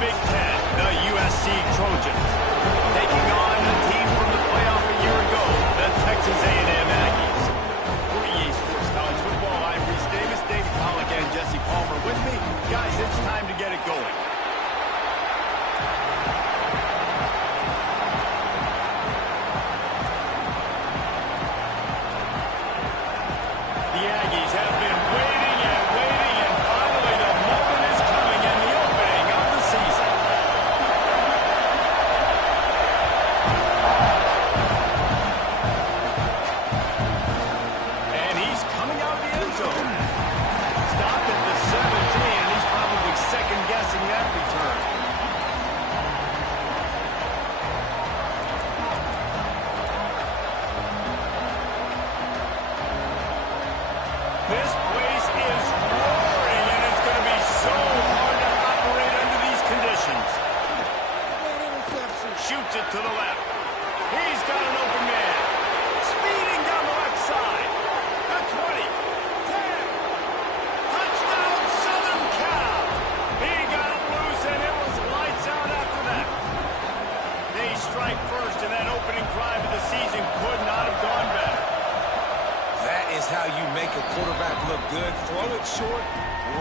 Big Ten, the USC Trojans, taking on a team from the playoff a year ago, the Texas A&M Aggies. For EA Sports College Football, I'm Reese Davis, David Pollack, and Jesse Palmer with me. Guys, it's time to get it going. The Aggies have been waiting and waiting, and finally the moment is coming in the opening of the season. And he's coming out of the end zone. Stopped at the 17, and he's probably second-guessing that return. This place is roaring, and it's going to be so hard to operate under these conditions. Shoots it to the left. He's got an open man. Speeding down the left side. The 20. 10. Touchdown, Southern Cal. He got it loose, and it was lights out after that. They strike first, and that opening drive of the season could not have gone better. That is how you make a quarterback look good. Throw it short,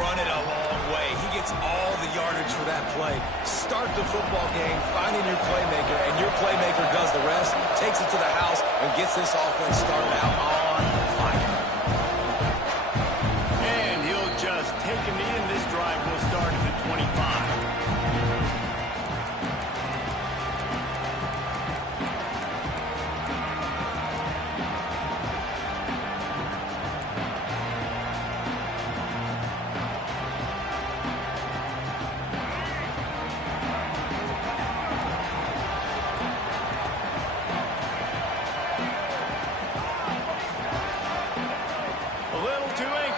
run it a long way. He gets all the yardage for that play. Start the football game, finding your playmaker, and your playmaker does the rest, takes it to the house, and gets this offense started out on fire. And he'll just take him in. This drive will start at the 25.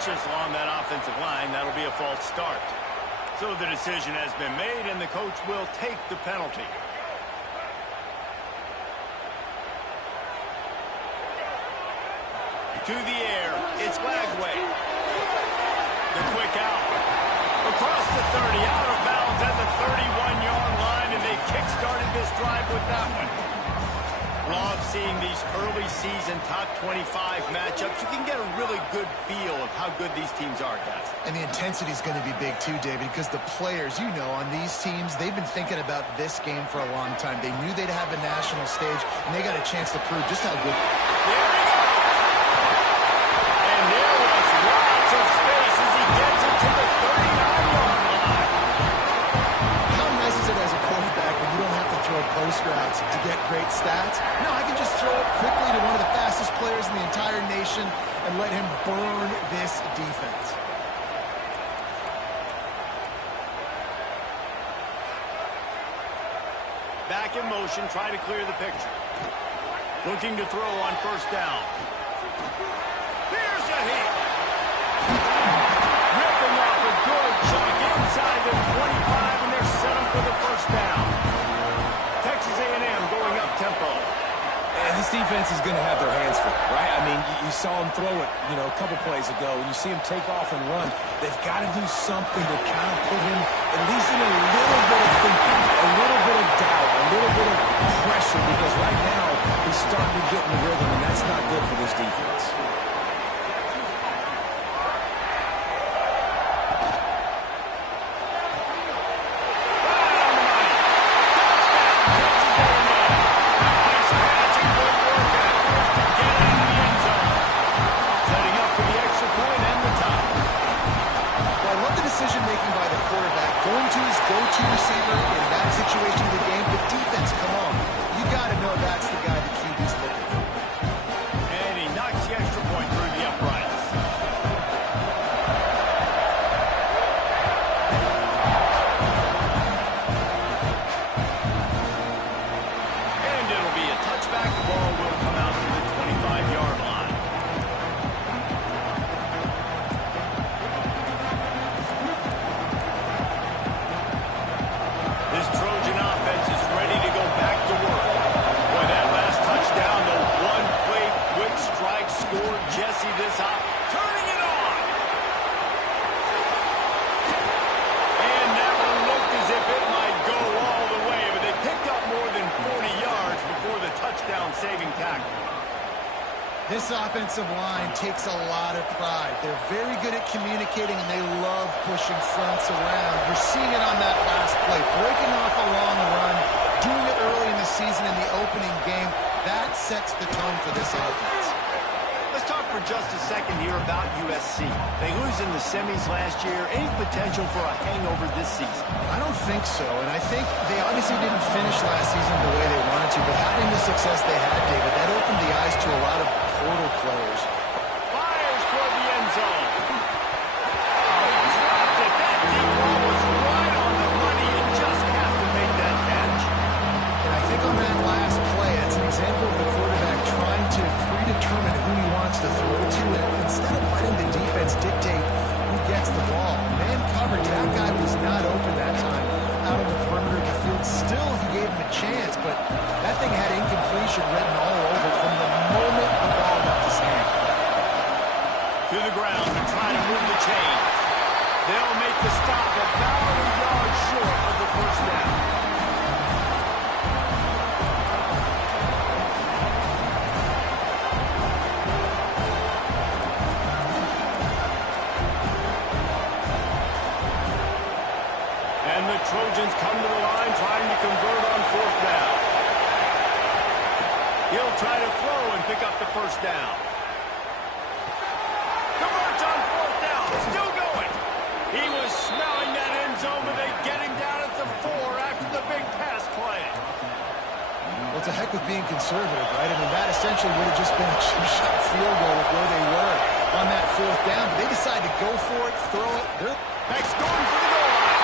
Along that offensive line, that'll be a false start. So the decision has been made, and the coach will take the penalty. To the air, it's Lagway. The quick out. Across the 30, out of bounds at the 31-yard line, and they kick-started this drive with that one. Love seeing these early season top 25 matchups. You can get a really good feel of how good these teams are, guys. And the intensity is going to be big too, David, because the players, you know, on these teams, they've been thinking about this game for a long time. They knew they'd have a national stage, and they got a chance to prove just how good. There he goes. And there was lots of space as he gets it to the 39-yard line. How nice is it as a quarterback when you don't have to throw post routes to get great stats? No, I can just throw it quickly to one of the fastest players in the entire nation and let him burn this defense. Back in motion, try to clear the picture. Looking to throw on first down. Here's a hit. Ripping off a good chunk inside the 25, and they're set up for the first down. Texas A&M going up tempo. And this defense is going to have their hands full, right? I mean, you saw him throw it, a couple plays ago. When you see him take off and run, they've got to do something to kind of put him at least in a little bit of thinking, a little bit of doubt, a little bit of pressure, because right now he's starting to get in the rhythm, and that's not good for this defense. Going to his go-to receiver in that situation of the game, but defense, come on. You got to know that's the guy the QB's looking for. And he knocks the extra point through the uprights. And it'll be a touchback. The ball will come out to the 25-yard line. This Trojan offense is ready to go back to work. Boy, that last touchdown, the one-play quick strike scored Jesse this hot. Turning it on. And that one looked as if it might This offensive line takes a lot of pride. They're very good at communicating, and they love pushing fronts around. You're seeing it on that last play, breaking off a long run, doing it early in the season in the opening game. That sets the tone for this offense. Let's talk for just a second here about USC. They lose in the semis last year. Any potential for a hangover this season? I don't think so, and I think they obviously didn't finish last season the way they wanted to, but having the success they had, David, that opened the eyes to a lot of portal players. Fires toward the end zone. Oh, he dropped it. That deep ball was right on the money. You just have to make that catch. And I think on that last play, it's an example of the quarterback trying to predetermine who he wants to throw to, and instead of letting the defense dictate who gets the ball. Man coverage, that guy was not open that time out on the perimeter of the field. Still, he gave him a chance, but that thing had incompletion written all over it from the moment the ball left his hand. To the ground and try to move the chains. They'll make the stop about a yard short of the first down. And the Trojans come to the line trying to convert on fourth down. He'll try to throw and pick up the first down. Converts on fourth down. Still going. He was smelling that end zone, but they get him down at the 4 after the big pass play. Well, it's a heck with being conservative, right? I mean, that essentially would have just been a chip-shot field goal with where they were on that fourth down. But they decide to go for it, throw it. Next going for the goal line.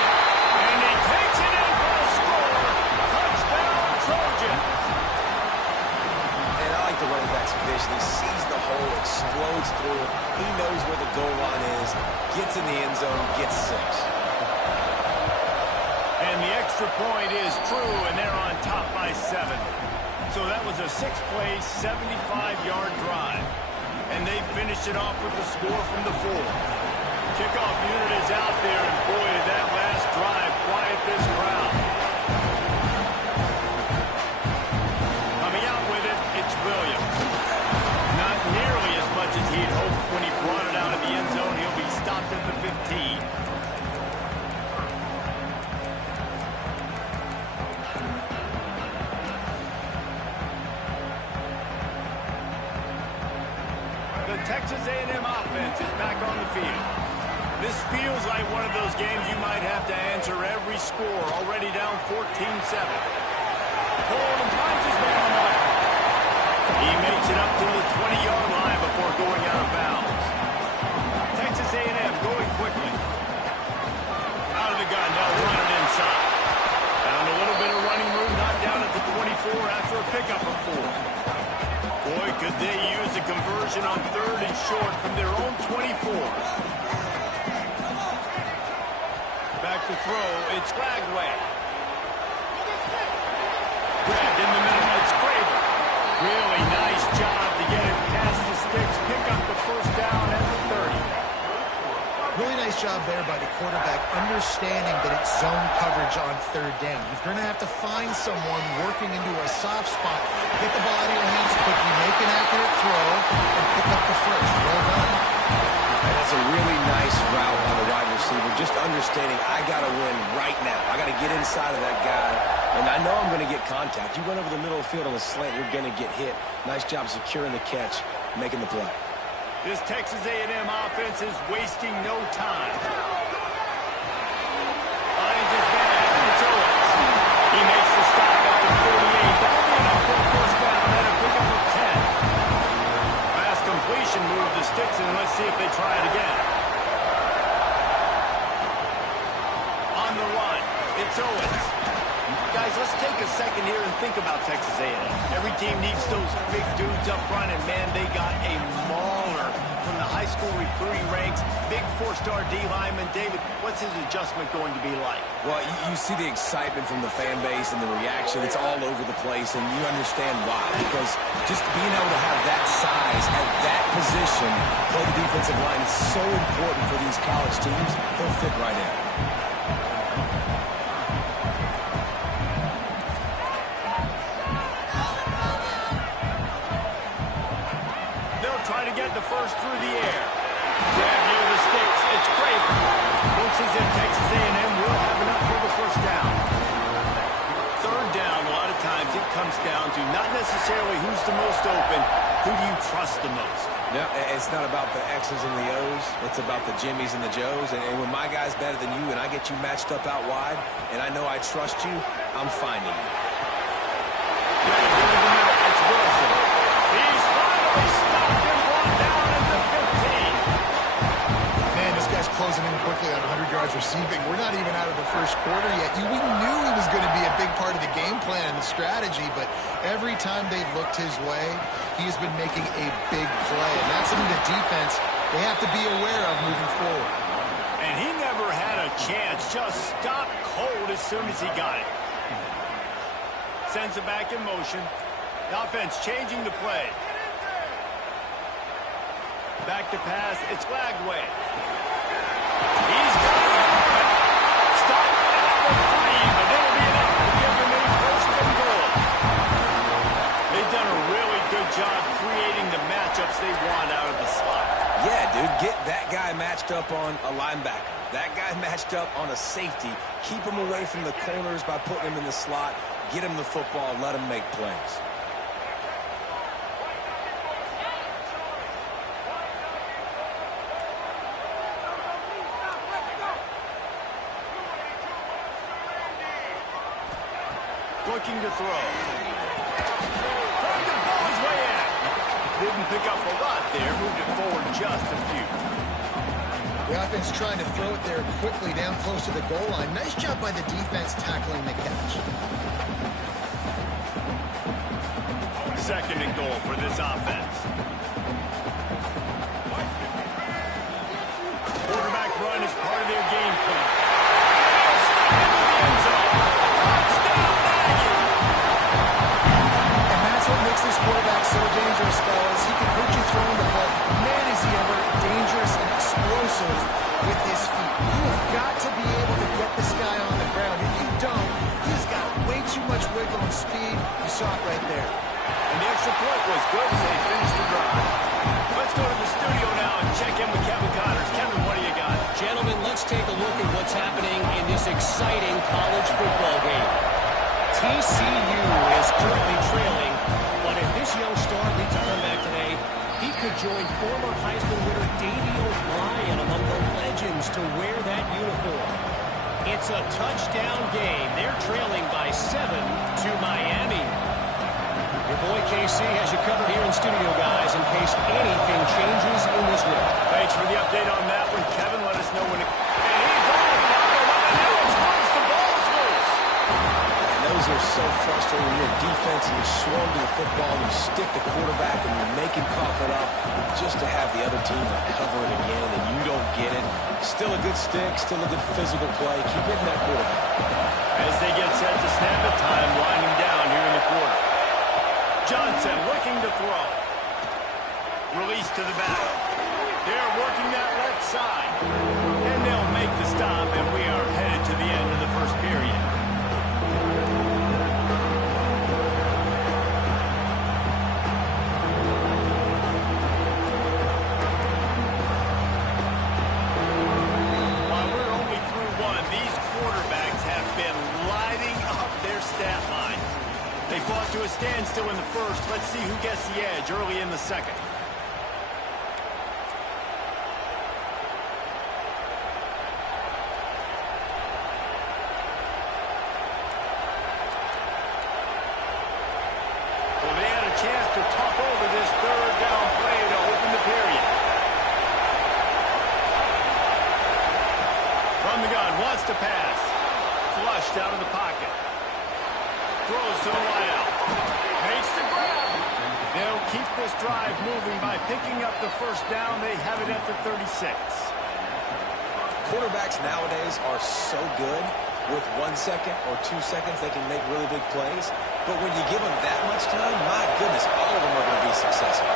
And he takes it in for a score. Touchdown, Trojans. And I like the running back's vision. He sees the hole, explodes through it. He knows where the goal line is, gets in the end zone, gets 6. And the extra point is true, and they're on top by 7. So that was a 6-play, 75-yard drive. And they finished it off with the score from the 4. Kickoff unit is out there, and boy, did that last drive quiet this crowd. Coming out with it, it's Williams. Not nearly as much as he'd hoped when he brought it out of the end zone. He'll be stopped at the 15. The Texas A&M offense is back on the field. This feels like one of those games you might have to answer every score, already down 14-7. Holden finds his man on the left. He makes it up to the 20-yard line before going out of bounds. Texas A&M going quickly. Out of the gun, now running inside. Found a little bit of running room, not down at the 24 after a pickup of 4. Boy, could they use a conversion on 3rd and short from their own 24. Back to throw, it's Flagway. Grabbed in the middle, it's Craver. Really nice job to get it past the sticks, pick up the first down at the 30. Really nice job there by the quarterback, understanding that it's zone coverage on 3rd down. You're going to have to find someone working into a soft spot, get the ball out of your hands quickly, make an accurate throw, and pick up the first. Well done. And that's a really nice route on the wide receiver, just understanding I got to win right now. I got to get inside of that guy, and I know I'm going to get contact. You run over the middle of the field on the slant, you're going to get hit. Nice job securing the catch, making the play. This Texas A&M offense is wasting no time. Finds his man, it's Owens. He makes the stop at the 48. That'll be enough for a first down and a pickup of 10. Last completion moved the sticks, and let's see if they try it again. On the run, it's Owens. Guys, let's take a second here and think about Texas A&M. Every team needs those big dudes up front, and man, they got a mauler from the high school recruiting ranks. Big 4-star D lineman. David, what's his adjustment going to be like? Well, you see the excitement from the fan base and the reaction. It's all over the place, and you understand why. Because just being able to have that size at that position, play the defensive line, is so important for these college teams. They'll fit right in. scores through the air. Grab near the sticks. It's Craven. Looks as if Texas A&M will have enough for the first down. Third down, a lot of times it comes down to not necessarily who's the most open, who do you trust the most? No, it's not about the X's and the O's. It's about the Jimmies and the Joes. And when my guy's better than you and I get you matched up out wide and I know I trust you, I'm finding you. It's Wilson. He's finally stopped and brought down at the 15. Man, this guy's closing in quickly on 100 yards receiving. We're not even out of the first quarter yet. We knew he was going to be a big part of the game plan and the strategy, but every time they've looked his way, he's been making a big play. And that's something the defense, they have to be aware of moving forward. And he never had a chance. Just stopped cold as soon as he got it. Sends it back in motion. The offense changing the play. Back to pass. It's Lagway. He's got it. Stop at the 3, but it'll be enough to give them a first and goal. They've done a really good job creating the matchups they want out of the slot. Yeah, dude, get that guy matched up on a linebacker. That guy matched up on a safety. Keep him away from the corners by putting him in the slot. Get him the football. Let him make plays. Looking to throw. Trying to ball his way in. Didn't pick up a lot there. Moved it forward just a few. The offense trying to throw it there quickly down close to the goal line. Nice job by the defense tackling the catch. Second and goal for this offense. Quarterback run is part of their game plan. Stuck into the end zone. Touchdown, Aggie! And that's what makes this quarterback so dangerous, fellas. He can hurt you throwing the ball. Man, is he ever dangerous and explosive with his feet. You have got to be able to get this guy on the ground. If you don't, he's got way too much wiggle and speed. You saw it right there. And the extra point was good as they finished the drive. Let's go to the studio now and check in with Kevin Connors. Kevin, what do you got? Gentlemen, let's take a look at what's happening in this exciting college football game. TCU is currently trailing, but if this young star leads a comeback today, he could join former Heisman winner Davey O'Brien among the legends to wear that uniform. It's a touchdown game. They're trailing by 7 to Miami. Your boy KC has you covered here in studio, guys, in case anything changes in this one. Thanks for the update on that one, Kevin. Let us know when it... And he's on now. It's loose. The ball's loose. And those are so frustrating. You're defense and you swarm to the football, you stick the quarterback, and you make him cough it up just to have the other team recover it again, and you don't get it. Still a good stick, still a good physical play. Keep hitting that quarterback. As they get set to snap it, time winding down here in the quarter. Johnson looking to throw. Release to the back. They're working that left side. And they'll make the stop, and we are headed to the end of the first period. While we're only through one, these quarterbacks have been lighting up their stat line. They fought to a standstill in the first. Let's see who gets the edge early in the second. Well, they had a chance to talk over this third down play to open the period. From the gun, wants to pass. Flushed out of the pocket. Throws to the wideout. Makes the grab. They'll keep this drive moving by picking up the first down. They have it at the 36. Quarterbacks nowadays are so good. With 1 second or 2 seconds, they can make really big plays. But when you give them that much time, my goodness, all of them are going to be successful.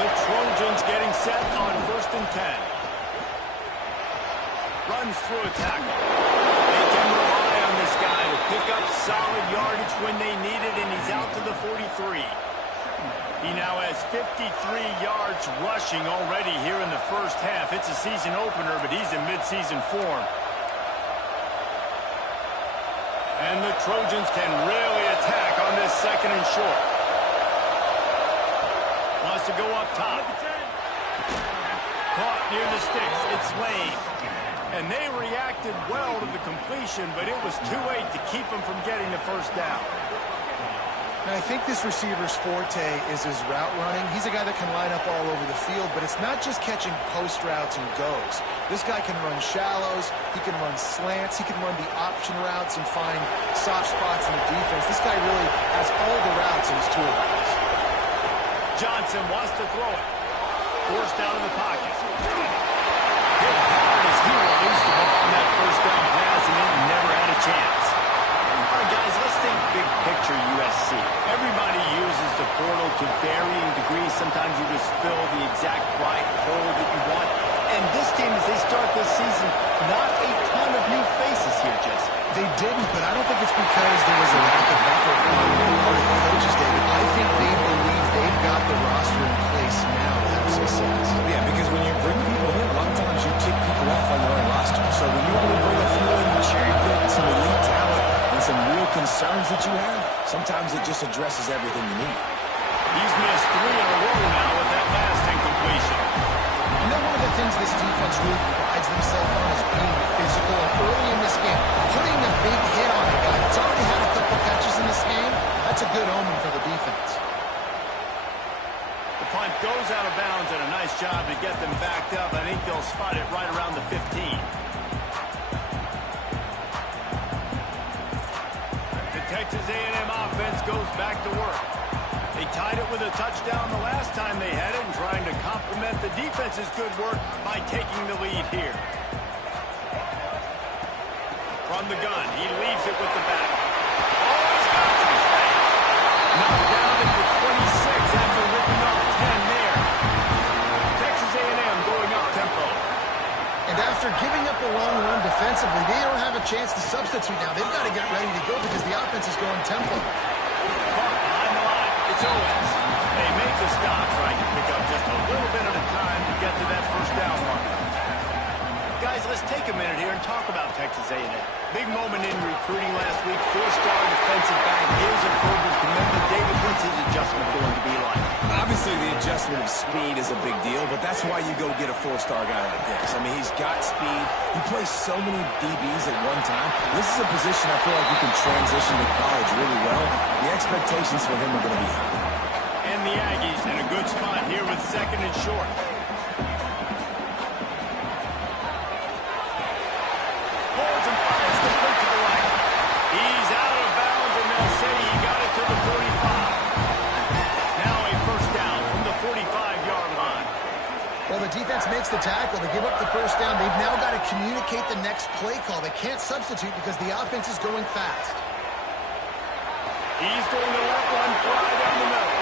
The Trojans getting set on 1st and 10. Runs through a tackle. They can rely on this guy to pick up solid yardage when they need it, and he's out to the 43. He now has 53 yards rushing already here in the first half. It's a season opener, but he's in midseason form. And the Trojans can really attack on this second and short. Wants to go up top. Caught near the sticks. It's Lane. And they reacted well to the completion, but it was too late to keep him from getting the first down. And I think this receiver's forte is his route running. He's a guy that can line up all over the field, but it's not just catching post routes and goes. This guy can run shallows, he can run slants, he can run the option routes and find soft spots in the defense. This guy really has all the routes in his toolbox. Johnson wants to throw it. Forced out of the pocket. Hit hard as he released the ball on that first down pass, and it never had a chance. All right, guys, let's think big picture USC. Everybody uses the portal to varying degrees. Sometimes you just fill the exact right hole that you want. And this team, as they start this season, not a ton of new faces here, Jesse. They didn't, but I don't think it's because there was a lack of effort on the part of the coaches, David. I think they believe they've got the roster in place now to have success. Yeah, because when you bring people in, a lot of times you kick people off on your own roster. So when you only bring a few in, you cherry pick some elite talent and some real concerns that you have, sometimes it just addresses everything you need. He's missed 3 in a row now with that last incompletion. You know, one of the things this defense really prides themselves on is being physical. And early in this game, putting a big hit on a guy that's already had a couple catches in this game, that's a good omen for the defense. The punt goes out of bounds, and a nice job to get them backed up. I think they'll spot it right around the 15. The Texas A&M offense goes back to work. They tied it with a touchdown the last time they had it, and trying to complement the defense's good work by taking the lead here. From the gun, he leaves it with the back. Oh, he's got some space. Knocked down at the 26 after ripping off 10 there. Texas A&M going up tempo. And after giving up a long run defensively, they don't have a chance to substitute now. They've got to get ready to go because the offense is going tempo. Caught behind the line. It's Owens. They make the stop, trying to pick up just a little bit at a time to get to that first down mark. Guys, let's take a minute here and talk about Texas A&M. Big moment in recruiting last week. 4-star defensive back. Here's a verbal commitment. David, what's his adjustment going to be like? Obviously, the adjustment of speed is a big deal, but that's why you go get a 4-star guy like this. I mean, he's got speed. He plays so many DBs at one time. This is a position I feel like he can transition to college really well. The expectations for him are going to be high. And the Aggies in a good spot here with second and short. Holds and fires complete to the right. He's out of bounds, and they'll say he got it to the 45. Now a first down from the 45-yard line. Well, the defense makes the tackle. They give up the first down. They've now got to communicate the next play call. They can't substitute because the offense is going fast. He's going to let one fly down the middle.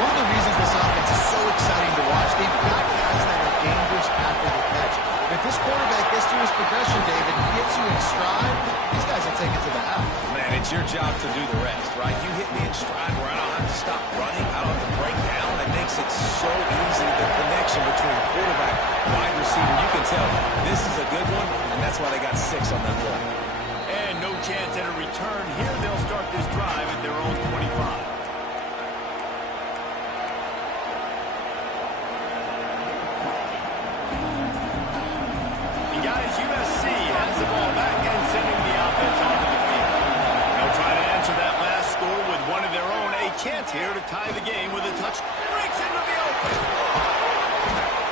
One of the reasons this offense is so exciting to watch, they've got guys that are dangerous after the catch. And if this quarterback gets through his progression, David, he gets you in stride, these guys will take it to the house. Man, it's your job to do the rest, right? You hit me in stride where I don't have to stop running. I don't have to break down. It makes it so easy, the connection between quarterback, wide receiver. You can tell this is a good one, and that's why they got 6 on that play. And no chance at a return here. They'll start this drive at their own 25. And guys, USC has the ball back and sending the offense onto the field. They'll try to answer that last score with one of their own. A chance here to tie the game with a touch. Breaks into the open.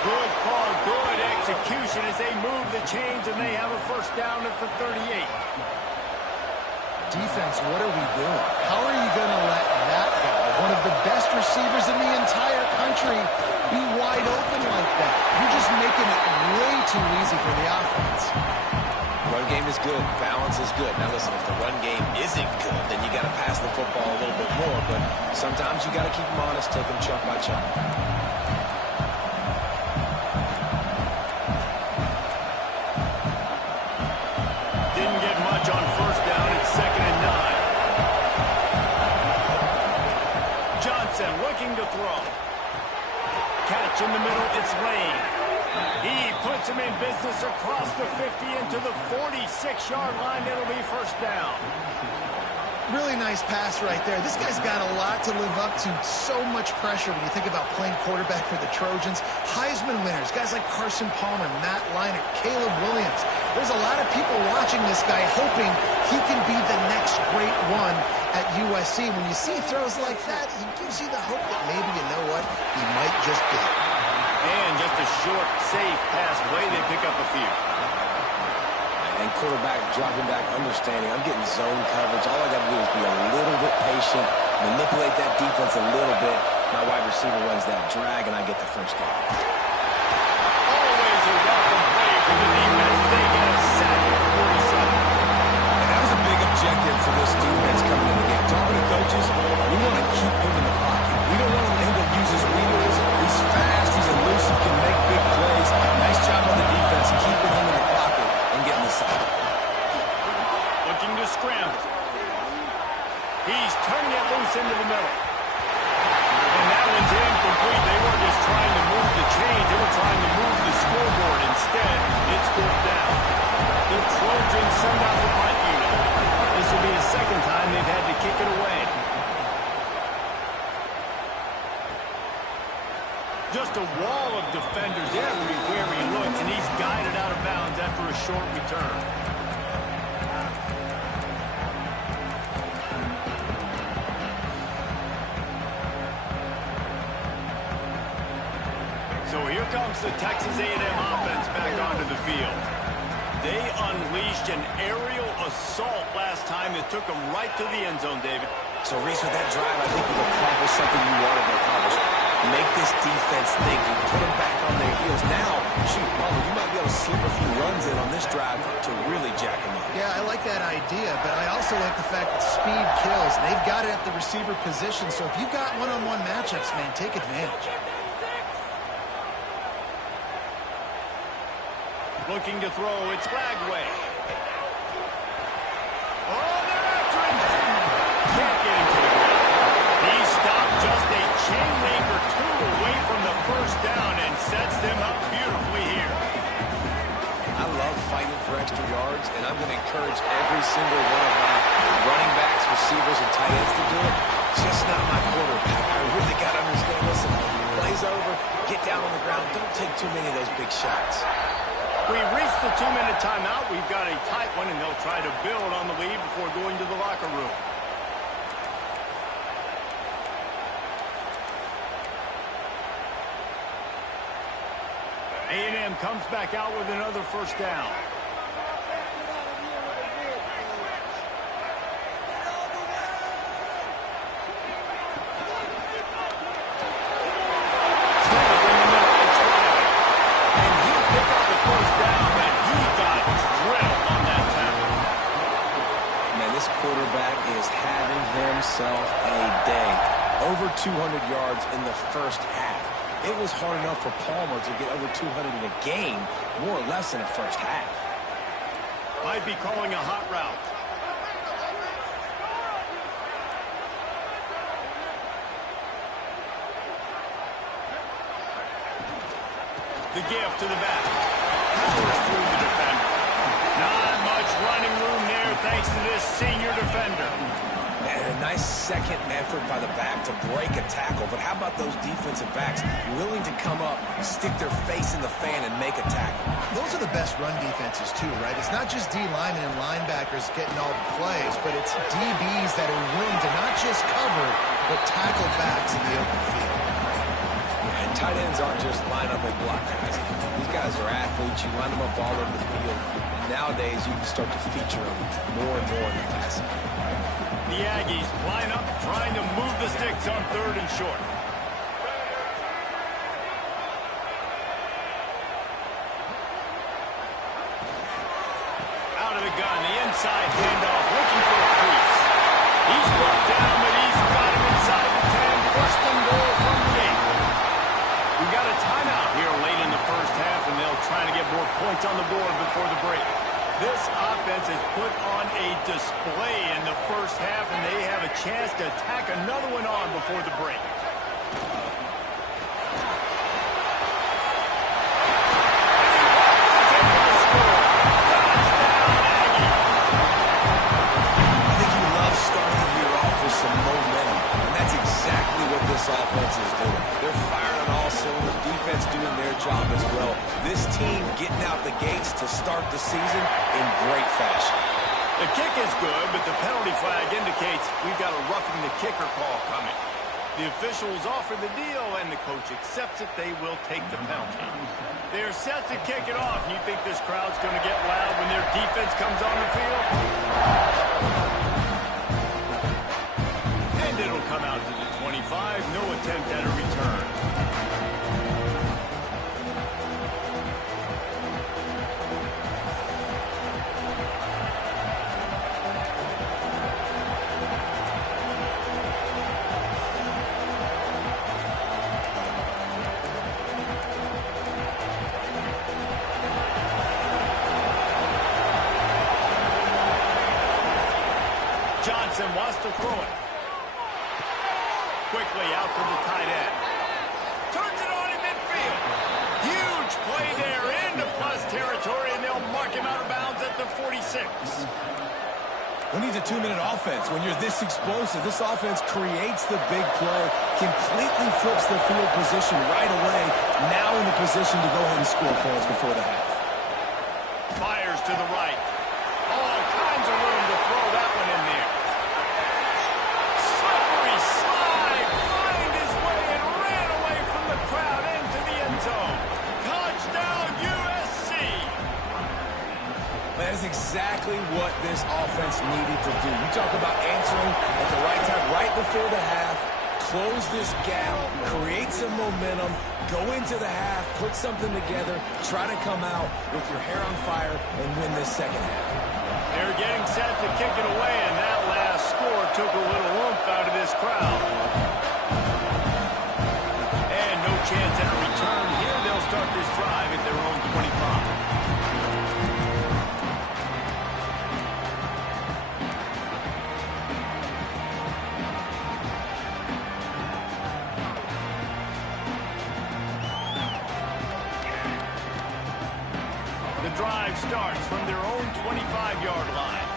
Good call, good execution as they move the chains, and they have a first down at the 38. Defense, what are we doing? How are you going to let that guy, one of the best receivers in the entire country, be wide open like that? You're just making it way too easy for the offense. Run game is good. Balance is good. Now, listen, if the run game isn't good, then you got to pass the football a little bit more. But sometimes you got to keep them honest, take them chunk by chunk. puts him in business across the 50 into the 46-yard line. It'll be first down. Really nice pass right there. This guy's got a lot to live up to. So much pressure when you think about playing quarterback for the Trojans. Heisman winners, guys like Carson Palmer, Matt Leinart, Caleb Williams. There's a lot of people watching this guy hoping he can be the next great one at USC. When you see throws like that, he gives you the hope that maybe, you know what, he might just be. And just a short, safe pass play. They pick up a few. And quarterback dropping back, understanding I'm getting zone coverage. All I got to do is be a little bit patient, manipulate that defense a little bit. My wide receiver runs that drag, and I get the first down. Always a welcome play for the defense. They get a sack at 47. And that was a big objective for this defense coming in the game. Talking to coaches, we want to keep him in the pocket. We don't want him to use his wheels. He's fast, he's elusive, can make big plays. Nice job on the defense, keeping him in the pocket and getting the sack. Looking to scramble. He's turning it loose into the middle. And that one's incomplete. They weren't just trying to move the chains. They were trying to move the scoreboard. Instead, it's fourth down. The Trojans send out the punt unit. This will be the second time they've had to kick it away. Just a wall of defenders everywhere he looks, and he's guided out of bounds after a short return. So here comes the Texas A&M offense back onto the field. They unleashed an aerial assault last time that took them right to the end zone, David. So, Reese, with that drive, I think you've accomplished something you wanted to accomplish. Make this defense think and put them back on their heels. Now, shoot, Palmer, you might be able to slip a few runs in on this drive to really jack them up. Yeah, I like that idea, but I also like the fact that speed kills. They've got it at the receiver position, so if you've got one-on-one matchups, man, take advantage. Looking to throw, it's Lagway. Oh, they're after him. Can't get him to the ground. He stopped just a chain link or two away from the first down and sets them up beautifully here. I love fighting for extra yards, and I'm going to encourage every single one of my running backs, receivers, and tight ends to do it. Just not my quarterback. I really got to understand, listen, play's over, get down on the ground, don't take too many of those big shots. We've reached the 2-minute timeout. We've got a tight one, and they'll try to build on the lead before going to the locker room. A&M comes back out with another first down. Himself a day. Over 200 yards in the first half. It was hard enough for Palmer to get over 200 in a game, more or less in the first half. Might be calling a hot route. The gift to the back. Powers through the defender. Not much running room there thanks to this senior defender. And a nice second effort by the back to break a tackle. But how about those defensive backs willing to come up, stick their face in the fan, and make a tackle? Those are the best run defenses, too, right? It's not just D linemen and linebackers getting all the plays, but it's DBs that are willing to not just cover, but tackle backs in the open field. Yeah, and tight ends aren't just line up and block guys. These guys are athletes. You line them up all over the field. And nowadays, you can start to feature them more and more in the passing game. The Aggies line up, trying to move the sticks on 3rd and short. Out of the gun, the inside handoff, looking for a crease. He's brought down, but he's got him inside the 10. First and goal from the 8. We've got a timeout here late in the first half, and they'll try to get more points on the board before the break. This offense has put on a display in the first half, and they have a chance to tack another one on before the break. to start the season in great fashion. The kick is good, but the penalty flag indicates we've got a roughing the kicker call coming. The officials offer the deal, and the coach accepts it. They will take the penalty. They're set to kick it off. You think this crowd's going to get loud when their defense comes on the field? And it'll come out to the 25. No attempt at a return. Johnson wants to throw it. Quickly out to the tight end. Turns it on in midfield. Huge play there into plus territory, and they'll mark him out of bounds at the 46. Who needs a 2-minute offense? When you're this explosive, this offense creates the big play, completely flips the field position right away, now in the position to go ahead and score points before the half. Fires to the right. All kinds of room to throw that one in there. Slippery slide, find his way and ran away from the crowd into the end zone. Touchdown, USC! That is exactly what this offense needed to do. You talk about answering at the right time, right before the half, close this gap, create some momentum, go into the half, put something together, try to come out with your hair on fire and win this second half. They're getting set to kick it away, and that last score took a little oomph out of this crowd. And no chance at a return here. They'll start this drive at their own 25. The drive starts from their own 25-yard line.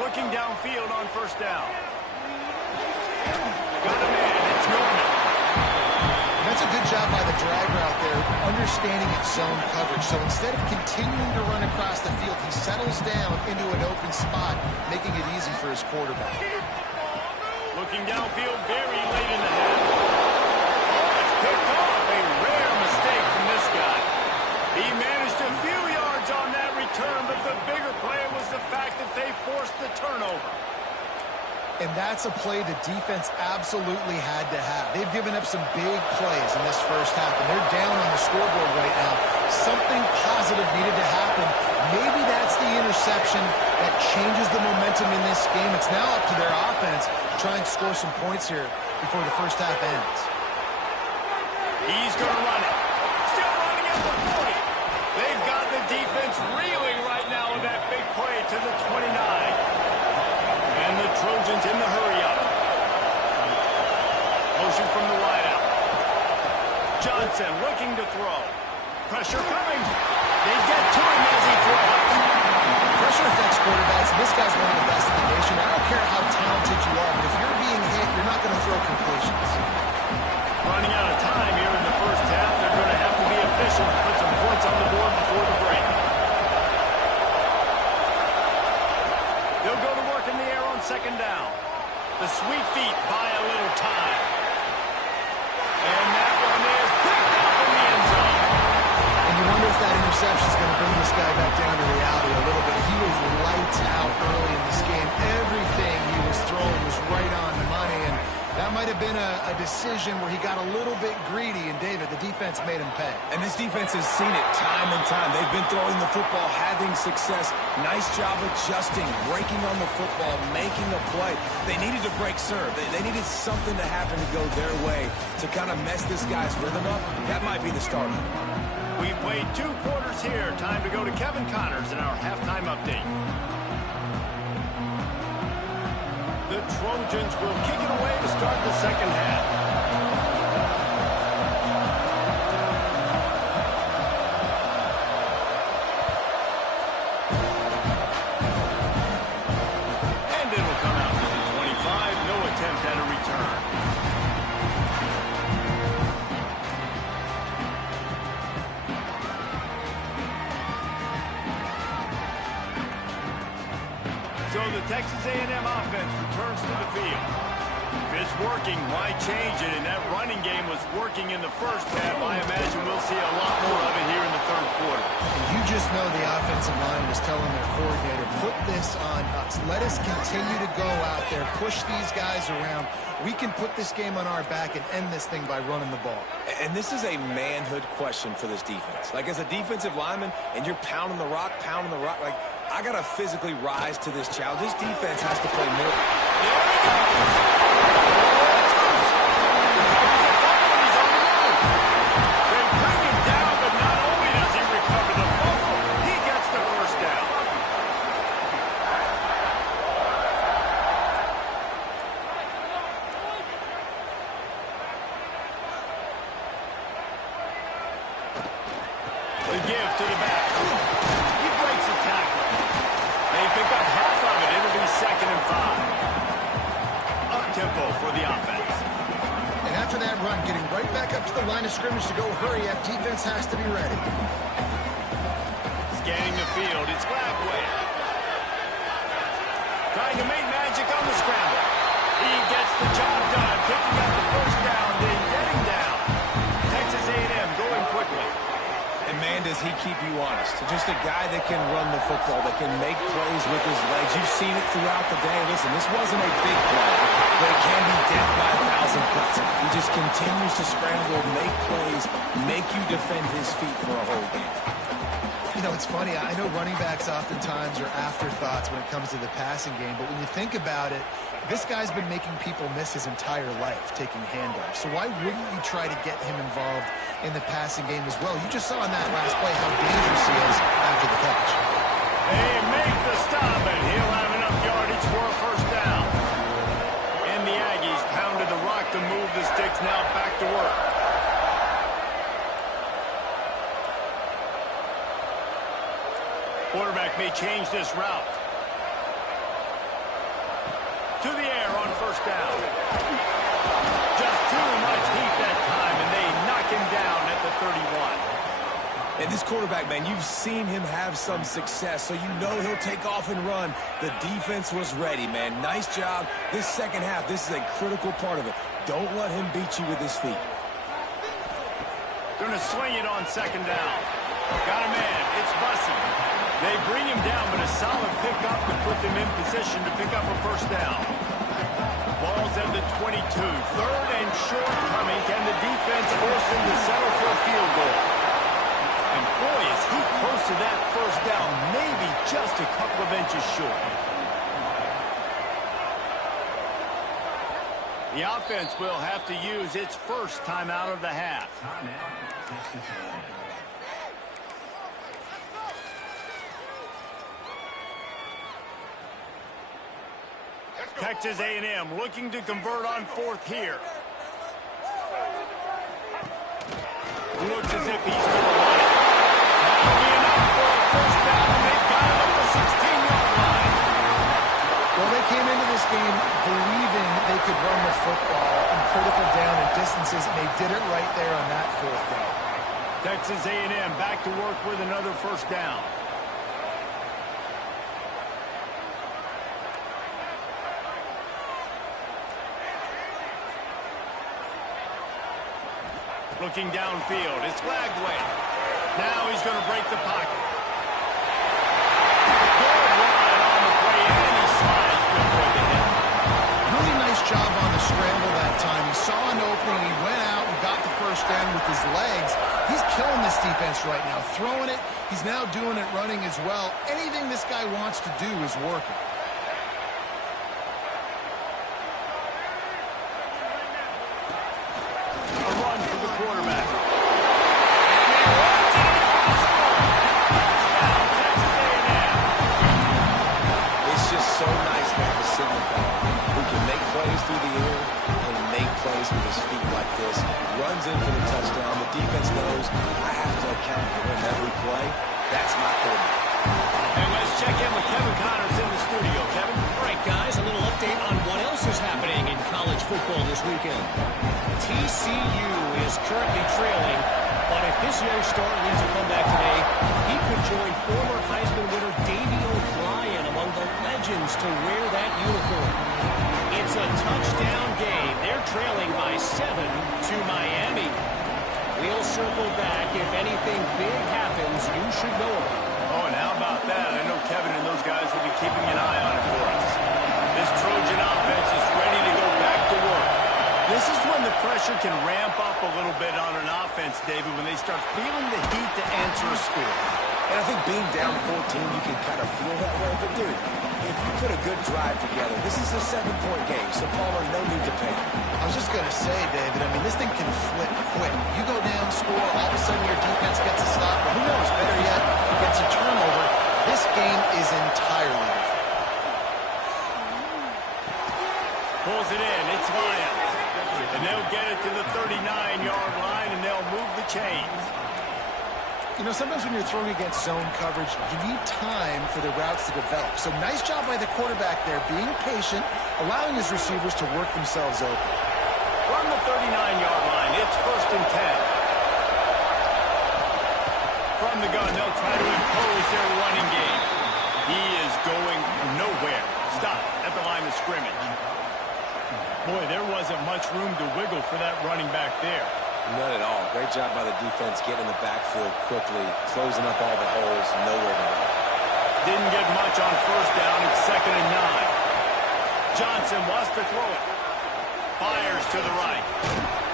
Looking downfield on first down. Got a man. It's Norman. That's a good job by the drag route there, understanding its zone coverage. So instead of continuing to run across the field, he settles down into an open spot, making it easy for his quarterback. Looking downfield very late in the half. Picked off, a rare mistake from this guy. He managed a few yards on that return, but the bigger play was the fact that they forced the turnover. And that's a play the defense absolutely had to have. They've given up some big plays in this first half, and they're down on the scoreboard right now. Something positive needed to happen. Maybe that's the interception that changes the momentum in this game. It's now up to their offense to try and score some points here before the first half ends. He's going to run it. Still running at the 40. They've got the defense reeling right now with that big play to the 29. And the Trojans in the hurry-up. Motion from the wideout. Johnson looking to throw. Pressure coming. They get to him as he throws. Pressure affects quarterbacks, and this guy's one of the best in the nation. I don't care how talented you are, but if you're being hit, you're not going to throw completions. Running out of time here in the first half. They're going to have to be efficient, put some points on the board before the break. They'll go to work in the air on second down. The sweet feet buy a little time. And that one is picked up in the end zone. And you wonder if that interception is going to bring this guy back down to reality a little bit. He was lights out early in this game. Everything he was throwing was right on the money, and that might have been a decision where he got a little bit greedy, and David, the defense made him pay. And this defense has seen it time and time. They've been throwing the football, having success. Nice job adjusting, breaking on the football, making a play. They needed to break serve. They needed something to happen to go their way to kind of mess this guy's rhythm up. That might be the start. We've played 2 quarters here. Time to go to Kevin Connors in our halftime update. The Trojans will kick it away to start the second half. And it'll come out to the 25. No attempt at a return. the Texas A&M offense returns to the field. If it's working, why change it? And that running game was working in the first half. I imagine we'll see a lot more of it here in the third quarter. And you just know the offensive line was telling their coordinator, put this on us. Let us continue to go out there, push these guys around. We can put this game on our back and end this thing by running the ball. And this is a manhood question for this defense. Like, as a defensive lineman, and you're pounding the rock, like, I got to physically rise to this challenge. This defense has to play more. There he goes! They bring him down, but not only does he recover the fumble, he gets the first down. The give to the back. He breaks the tackle. They pick up half of it. It'll be 2nd and 5. Up-tempo for the offense. And after that run, getting right back up to the line of scrimmage to go hurry up, defense has to be ready. Scanning the field, it's Glagway. Trying to make magic on the scramble. He gets the job done, picking up the first down, then getting down. Texas A&M going quickly. And, man, does he keep you honest. Just a guy that can run the football, that can make plays with his legs. You've seen it throughout the day. Listen, this wasn't a big play, but it can be death by 1,000 cuts. He just continues to scramble, make plays, make you defend his feet for a whole game. You know, it's funny. I know running backs oftentimes are afterthoughts when it comes to the passing game, but when you think about it, this guy's been making people miss his entire life taking handoffs. So why wouldn't you try to get him involved in the passing game as well? You just saw in that last play how dangerous he is after the catch. They make the stop, and he'll have enough yardage for a first down. And the Aggies pounded the rock to move the sticks, now back to work. Quarterback may change this route. To the air on first down. Just too much heat that time, and they knock him down at the 31. And this quarterback, man, you've seen him have some success, so you know he'll take off and run. The defense was ready, man. Nice job. This second half, this is a critical part of it. Don't let him beat you with his feet. Going to swing it on 2nd down. Got a man. It's Bussey. They bring him down, but a solid pickup to put them in position to pick up a first down. Ball's at the 22. 3rd and short coming. Can the defense force him to settle for a field goal? And boy, is he close to that first down, maybe just a couple of inches short. The offense will have to use its first timeout of the half. Texas A&M looking to convert on 4th here. Looks as if he's going to run it. That'll be enough for a first down, and they've got him at the 16-yard line. Well, they came into this game believing they could run the football in critical down and distances, and they did it right there on that 4th down. Texas A&M back to work with another first down. Looking downfield, it's Glagway. Now he's going to break the pocket. Good run on the play, and he slides to avoid the hit. Really nice job on the scramble that time. He saw an opening, he went out and got the first down with his legs. He's killing this defense right now, throwing it. He's now doing it running as well. Anything this guy wants to do is working. Runs in for the touchdown. The defense knows I have to account for him every play. That's my quarterback. And let's check in with Kevin Connors in the studio. Kevin? All right, guys, a little update on what else is happening in college football this weekend. TCU is currently trailing, but if this young star leads a comeback today, he could join former Heisman winner Davey O'Brien among the legends legends to wear that uniform. It's a touchdown game. They're trailing by 7 to Miami. We'll circle back. If anything big happens, you should know about it. Oh, and how about that? I know Kevin and those guys will be keeping an eye on it for us. This Trojan offense is ready to go back to work. This is when the pressure can ramp up a little bit on an offense, David, when they start feeling the heat to answer a score. And I think being down 14, you can kind of feel that way. But, dude, if you put a good drive together, this is a 7-point game, so Palmer, no need to panic. I was just going to say, David, I mean, this thing can flip quick. You go down, score, all of a sudden your defense gets a stop, or who knows, better yet, gets a turnover. This game is entirely different. Pulls it in. It's Lions. And they'll get it to the 39-yard line, and they'll move the chains. You know, sometimes when you're throwing against zone coverage, you need time for the routes to develop. So nice job by the quarterback there, being patient, allowing his receivers to work themselves open. From the 39-yard line, it's 1st and 10. From the gun, they'll try to impose their running game. He is going nowhere. Stop at the line of scrimmage. Boy, there wasn't much room to wiggle for that running back there. None at all. Great job by the defense getting in the backfield quickly, closing up all the holes, nowhere to go. Didn't get much on 1st down. It's 2nd and 9. Johnson wants to throw it. Fires to the right.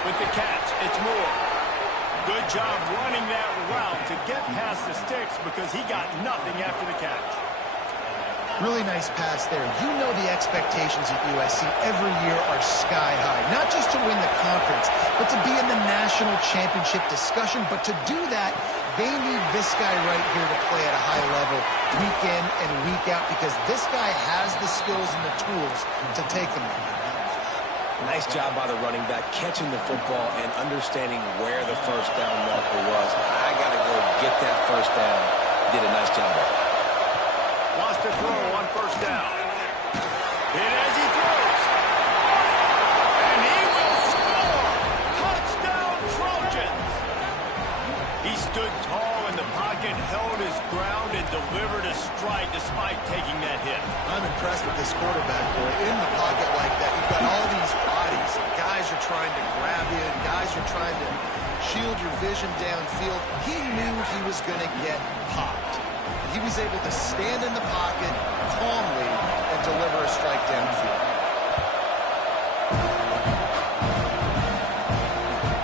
With the catch, it's Moore. Good job running that route to get past the sticks because he got nothing after the catch. Really nice pass there. You know the expectations at USC every year are sky high. Not just to win the conference, but to be in the national championship discussion. But to do that, they need this guy right here to play at a high level week in and week out because this guy has the skills and the tools to take them there. Nice job by the running back, catching the football and understanding where the 1st down marker was. I got to go get that 1st down. Did a nice job of it. Wants to throw on 1st down. Hit as he throws. And he will score. Touchdown, Trojans. He stood tall in the pocket, held his ground, and delivered a strike despite taking that hit. I'm impressed with this quarterback, boy. In the pocket like that, you've got all these bodies. Guys are trying to grab you, and guys are trying to shield your vision downfield. He knew he was going to get popped. He was able to stand in the pocket calmly and deliver a strike downfield.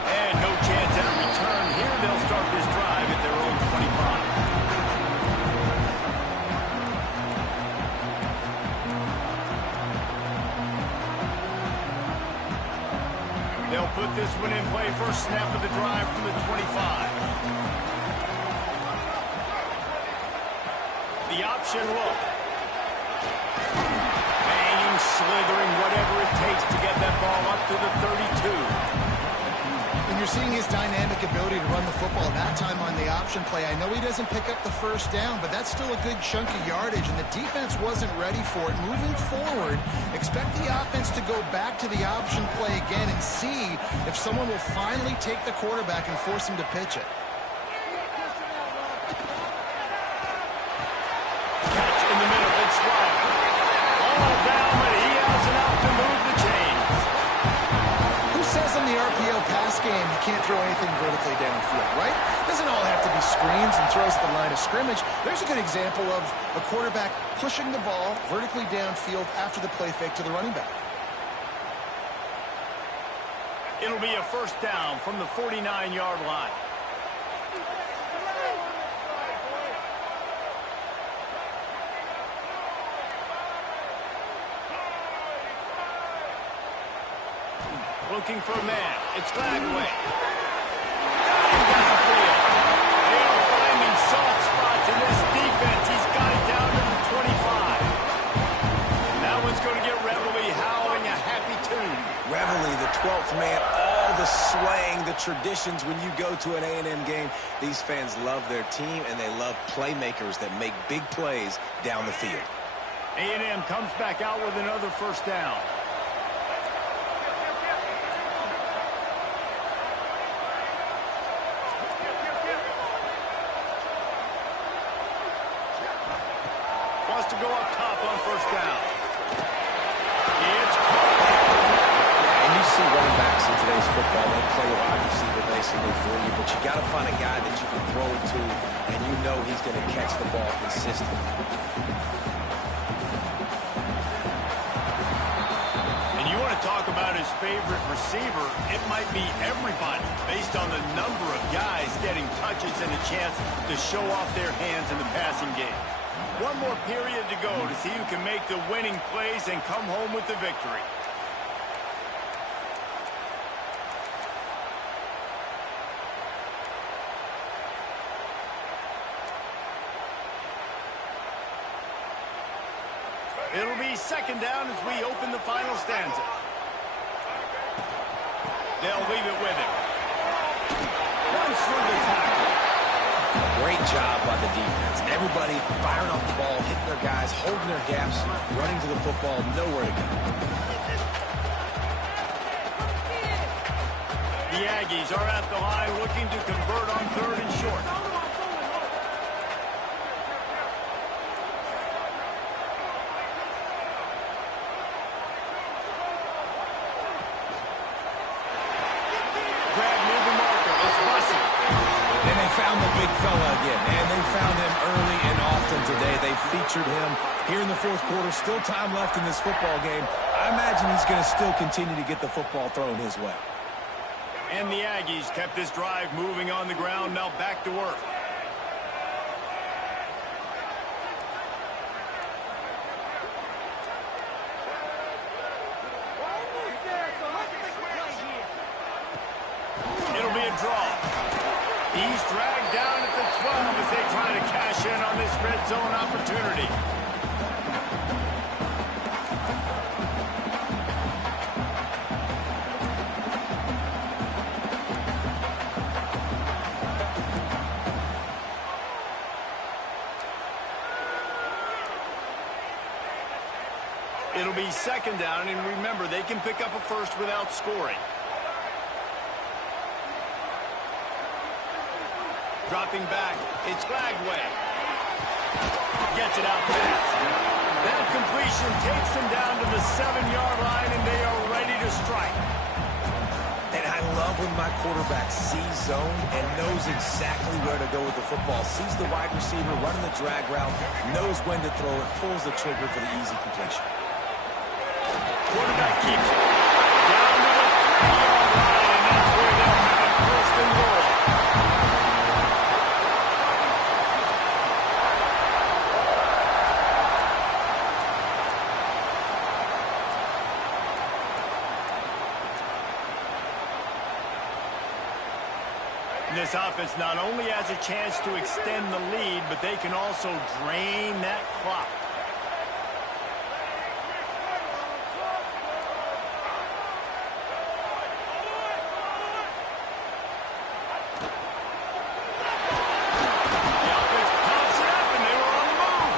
And no chance at a return here. They'll start this drive at their own 25. They'll put this one in play. First snap of the drive from the 25. The option look. Banging, slithering, whatever it takes to get that ball up to the 32. And you're seeing his dynamic ability to run the football that time on the option play. I know he doesn't pick up the 1st down, but that's still a good chunk of yardage, and the defense wasn't ready for it. Moving forward, expect the offense to go back to the option play again and see if someone will finally take the quarterback and force him to pitch it. Catch in the middle, it's Swagg. All down, but he has enough to move the chains. Who says in the RPO pass game you can't throw anything vertically downfield, right? Doesn't all have to be screens and throws at the line of scrimmage. There's a good example of a quarterback pushing the ball vertically downfield after the play fake to the running back. It'll be a 1st down from the 49-yard line. Looking for a man. It's Bagway. Got him downfield. They are finding soft spots in this defense. He's got it down to the 25. And that one's going to get Reveille howling a happy tune. Reveille, the 12th man, all the swaying, the traditions when you go to an A&M game. These fans love their team, and they love playmakers that make big plays down the field. A&M comes back out with another 1st down. to go up top on first down. It's caught. And you see running backs in today's football, they play wide receiver basically for you, but you got to find a guy that you can throw it to, and you know he's going to catch the ball consistently. And you want to talk about his favorite receiver, it might be everybody based on the number of guys getting touches and a chance to show off their hands in the passing game. One more period to go to see who can make the winning plays and come home with the victory. It'll be second down as we open the final stanza. They'll leave it with him. Runs through the tackle. Great job by the defense. Everybody firing off the ball, hitting their guys, holding their gaps, running to the football, nowhere to go. The Aggies are at the line looking to convert on third and short. Found the big fella again, and they found him early and often today. They featured him here in the fourth quarter. Still time left in this football game. I imagine he's going to still continue to get the football thrown his way. And the Aggies kept this drive moving on the ground. Now back to work. It'll be a draw. He's dragged down at the 12 as they try to cash in on this red zone opportunity. It'll be second down, and remember, they can pick up a first without scoring. Dropping back, it's Flagway. Gets it out fast. That completion takes them down to the 7-yard line, and they are ready to strike. And I love when my quarterback sees zone and knows exactly where to go with the football. Sees the wide receiver running the drag route, knows when to throw it, pulls the trigger for the easy completion. Quarterback keeps it. Down to the 3-yard line, and that's where they'll have it first and goal. This offense not only has a chance to extend the lead, but they can also drain that clock. The offense pops it up, and they were on the move.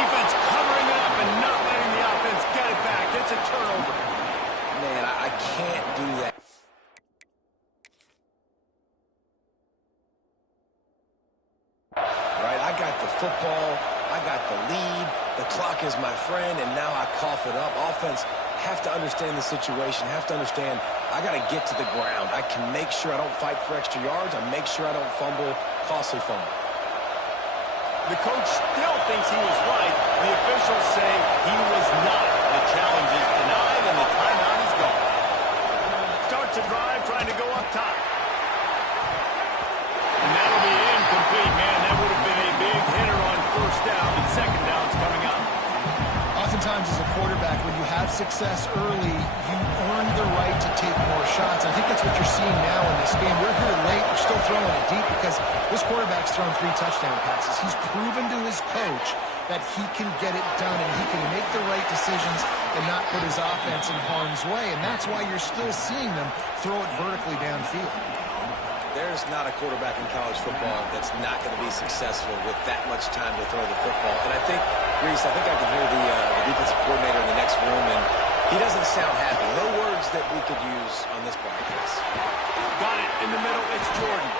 Defense covering it up and not letting the offense get it back. It's a turnover. Man, I can't do that. Football, I got the lead, the clock is my friend, and now I cough it up. Offense have to understand the situation, have to understand I got to get to the ground. I can make sure I don't fight for extra yards. I make sure I don't fumble, costly fumble. The coach still thinks he was right. The officials say he was not. The challenge is denied, and the timeout is gone. Starts a drive trying to go up top. And that'll be incomplete, man. That would have been a big hitter on first down, and second down's coming up. Oftentimes as a quarterback, when you have success early, you earn the right to take more shots. I think that's what you're seeing now in this game. We're here late. We're still throwing it deep because this quarterback's thrown 3 touchdown passes. He's proven to his coach that he can get it done and he can make the right decisions and not put his offense in harm's way. And that's why you're still seeing them throw it vertically downfield. There's not a quarterback in college football that's not going to be successful with that much time to throw the football. And I think, Reese, I can hear the defensive coordinator in the next room, and he doesn't sound happy. No words that we could use on this broadcast. Got it in the middle. It's Jordan.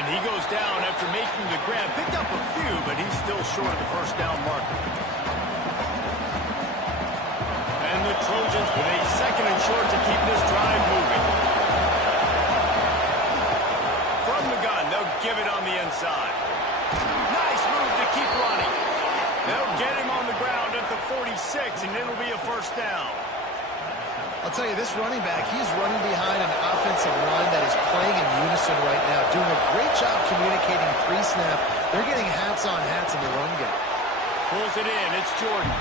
And he goes down after making the grab. Picked up a few, but he's still short of the first down marker. And the Trojans with a second and short to keep this drive moving. From the gun, they'll give it on the inside. Nice move to keep running. They'll get him on the ground at the 46, and it'll be a first down. I'll tell you, this running back, he's running behind an offensive line that is playing in unison right now, doing a great job communicating pre-snap. They're getting hats-on hats in the run game. Pulls it in. It's Jordan.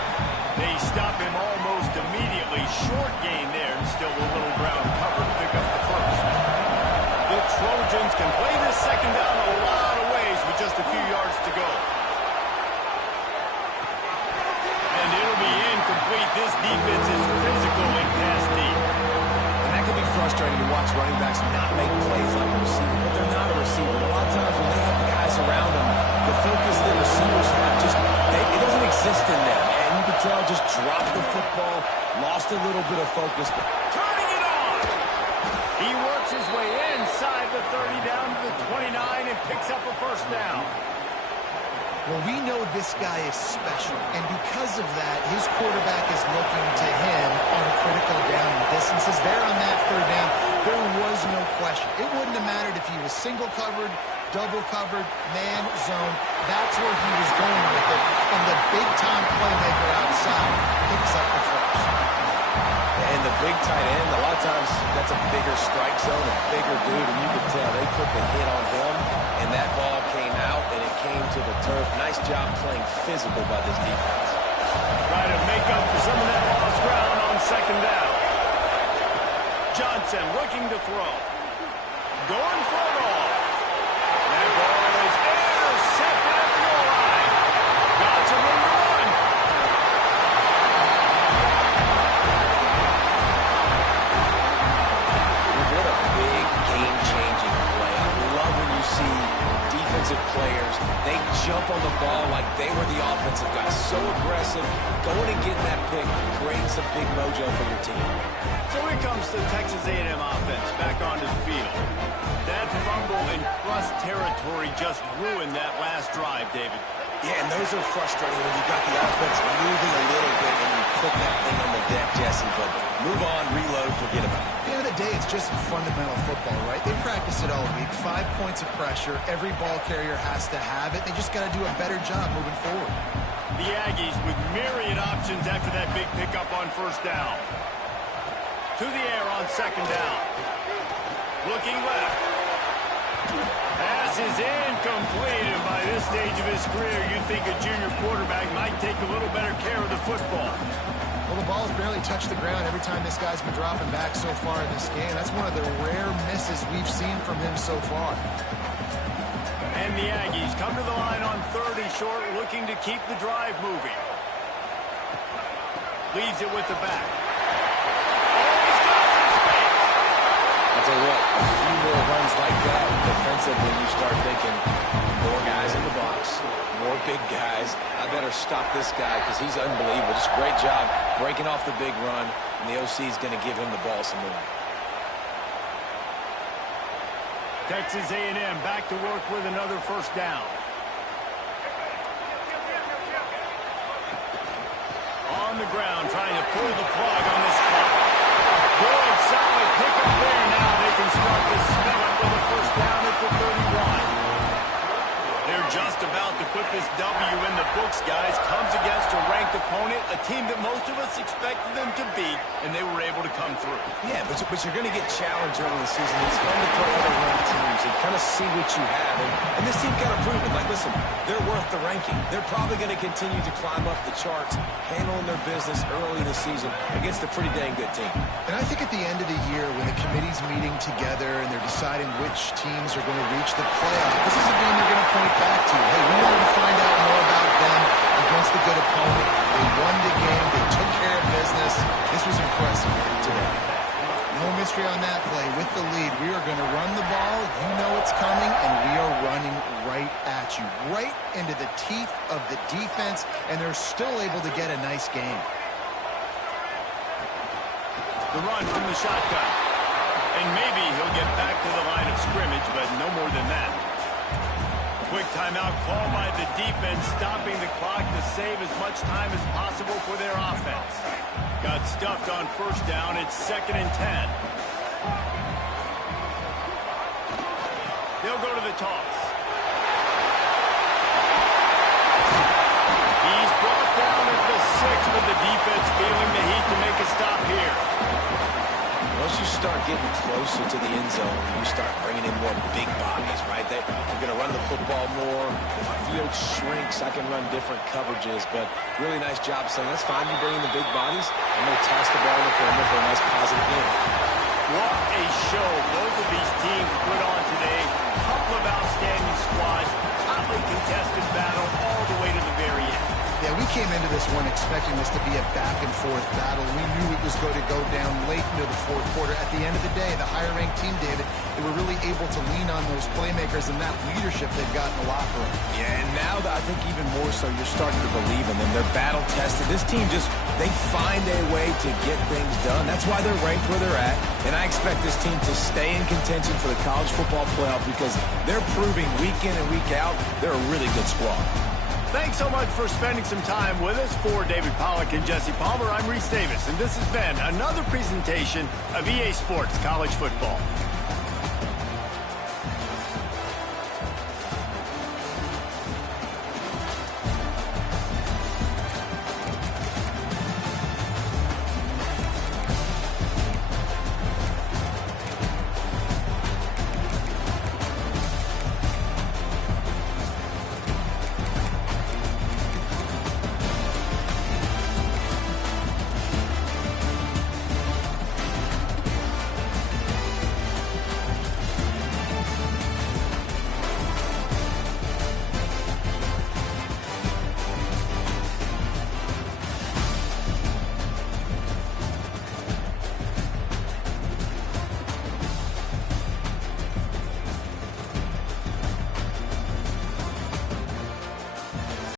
They stop him almost immediately. Short gain there, and still a little ground cover to pick up the first. The Trojans can play this second down a lot of ways with just a few yards to go. And it'll be incomplete. This defense is physical in pass deep. And that can be frustrating to watch running backs not make plays like a receiver, but they're not a receiver. A lot of times when they have the guys around them, the focus that receivers have it doesn't exist in them. And you can tell just dropped the football, lost a little bit of focus. Turning it on! He works his way inside the 30 down to the 29 and picks up a first down. Well, we know this guy is special, and because of that, his quarterback is looking to him on critical down distances. There on that third down, there was no question. It wouldn't have mattered if he was single covered, double covered, man, zone. That's where he was going with it, and the big-time playmaker outside picks up the first. And the big tight end, a lot of times that's a bigger strike zone, a bigger dude, and you can tell they put the hit on him, and that ball came out, and it came to the turf. Nice job playing physical by this defense. Trying to make up for some of that lost ground on second down. Johnson looking to throw. Going for it all. That ball is intercepted at the goal line. Got some room to run. What a big game-changing play. I love when you see defensive players, they jump on the ball like they were the offensive guys. So aggressive, going and getting that pick creates a big mojo for your team. So here comes the Texas A&M offense back onto the field. That fumble in crust territory just ruined that last drive, David. Yeah, and those are frustrating when you got the offense moving a little bit and you put that thing on the deck, Jesse. But move on, reload, forget about it. At the end of the day, it's just fundamental football, right? They practice it all week. 5 points of pressure. Every ball carrier has to have it. They just got to do a better job moving forward. The Aggies with myriad options after that big pickup on first down. To the air on second down. Looking left. Pass is incomplete, and by this stage of his career, you'd think a junior quarterback might take a little better care of the football. Well, the ball's barely touched the ground every time this guy's been dropping back so far in this game. That's one of the rare misses we've seen from him so far. And the Aggies come to the line on 30 short, looking to keep the drive moving. Leaves it with the back. I'll tell you what, a few more runs like that defensively, you start thinking more guys in the box, more big guys. I better stop this guy because he's unbelievable. Just great job breaking off the big run, and the OC is going to give him the ball some more. Texas A&M back to work with another first down. On the ground, trying to pull the plug on this clock. Good, solid pickup there. Now they can start to smell it with a first down at the 31. They're just about to put this W in the books, guys. Comes against a ranked opponent, a team that most of us expected them to beat, and they were able to come through. Yeah, but you're going to get challenged early in the season. It's fun to play other ranked teams and kind of see what you have. And this team kind of proved it. Like, listen, they're worth the ranking. They're probably going to continue to climb up the charts, handling their business early in the season against a pretty dang good team. And I think at the end of the year, when the committee's meeting together and they're deciding which teams are going to reach the playoff, this is a game you're going to point back to. Hey, we wanted to find out more about them against a good opponent. They won the game. They took care of business. This was impressive today. No mystery on that play. With the lead, we are going to run the ball. You know it's coming, and we are running right at you, right into the teeth of the defense, and they're still able to get a nice game. The run from the shotgun. And maybe he'll get back to the line of scrimmage, but no more than that. Timeout called by the defense, stopping the clock to save as much time as possible for their offense. Got stuffed on first down. It's 2nd and 10. They'll go to the toss. He's brought down at the 6, but the defense feeling the heat to make a stop here. Once you start getting closer to the end zone, you start bringing in more big bodies, right? They're going to run the football more. The field shrinks. I can run different coverages, but really nice job saying, that's fine. You bring in the big bodies. I'm going to toss the ball in the perimeter for a nice positive game. What a show both of these teams put on today. Couple of outstanding squads. Hotly contested battle all the way to the very end. Yeah, we came into this one expecting this to be a back-and-forth battle. We knew it was going to go down late into the fourth quarter. At the end of the day, the higher-ranked team, David, they were really able to lean on those playmakers and that leadership they've got in the locker room. Yeah, and now I think even more so, you're starting to believe in them. They're battle-tested. This team they find a way to get things done. That's why they're ranked where they're at. And I expect this team to stay in contention for the college football playoff because they're proving week in and week out they're a really good squad. Thanks so much for spending some time with us. For David Pollack and Jesse Palmer, I'm Reese Davis, and this has been another presentation of EA Sports College Football.